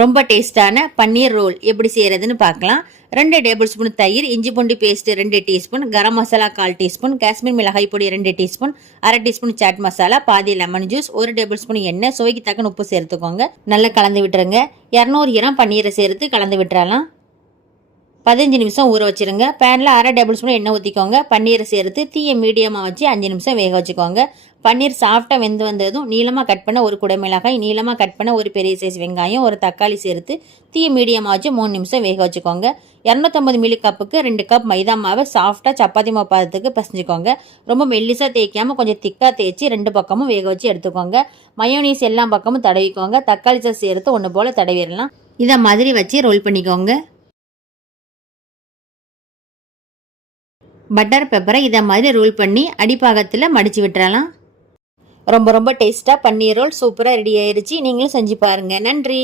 ரொம்ப டேஸ்டான பன்னீர் ரோல் எப்படி செய்யறதுன்னு பார்க்கலாம். 2 டேபிள் ஸ்பூன் தயிர், இஞ்சி பூண்டு paste 2 teaspoon, garam masala 1/4 teaspoon, Kashmir மிளகாய் பொடி 2 டீஸ்பூன், 1/2 டீஸ்பூன் சாட் மசாலா, பாதி லெமன் ஜூஸ், 1 டேபிள் ஸ்பூன் எண்ணெய், சுவைக்கு தக்கன உப்பு சேர்த்துக்கோங்க. நல்லா கலந்து விட்டுருங்க. 200 கிராம் பன்னீரை சேர்த்து கலந்து விட்டுறலாம். 15 நிமிஷம் ஊற வச்சுருங்க. பேனில் 1/2 டேபிள் ஸ்பூன் எண்ணெய் ஊற்றிக்கோங்க. பன்னீரை சேர்த்து தீயை மீடியமாக வச்சு 5 நிமிஷம் வேக வச்சுக்கோங்க. பன்னீர் சாஃப்டாக வெந்து வந்ததும் நீளமாக கட் பண்ண ஒரு குடைமிளகாய், நீளமாக கட் பண்ண ஒரு பெரிய சைஸ் வெங்காயம், ஒரு தக்காளி சேர்த்து தீயை மீடியமாக வச்சு 3 நிமிஷம் வேக வச்சுக்கோங்க. 250 மில்லி கப்புக்கு 2 கப் மைதா மாவை சாஃப்டாக சப்பாத்தி மாவு பதத்துக்கு பிசைஞ்சுக்கோங்க. ரொம்ப மெல்லிசாக தேய்க்காமல் கொஞ்சம் திக்காக தேய்ச்சி 2 பக்கமும் வேக வச்சு எடுத்துக்கோங்க. மயோனீஸ் எல்லா பக்கமும் தடவிக்கோங்க. தக்காளி சாஸ் சேர்த்து ஒன்று போல் தடவிடலாம். இதை மாதிரி வச்சு ரோல் பண்ணிக்கோங்க. பட்டர் பெப்பரை இதை மாதிரி ரோல் பண்ணி அடிப்பாகத்தில் மடித்து விட்டுறலாம். ரொம்ப டேஸ்ட்டாக பன்னீர் ரோல் சூப்பராக ரெடி ஆயிடுச்சு. நீங்களும் செஞ்சு பாருங்கள். நன்றி.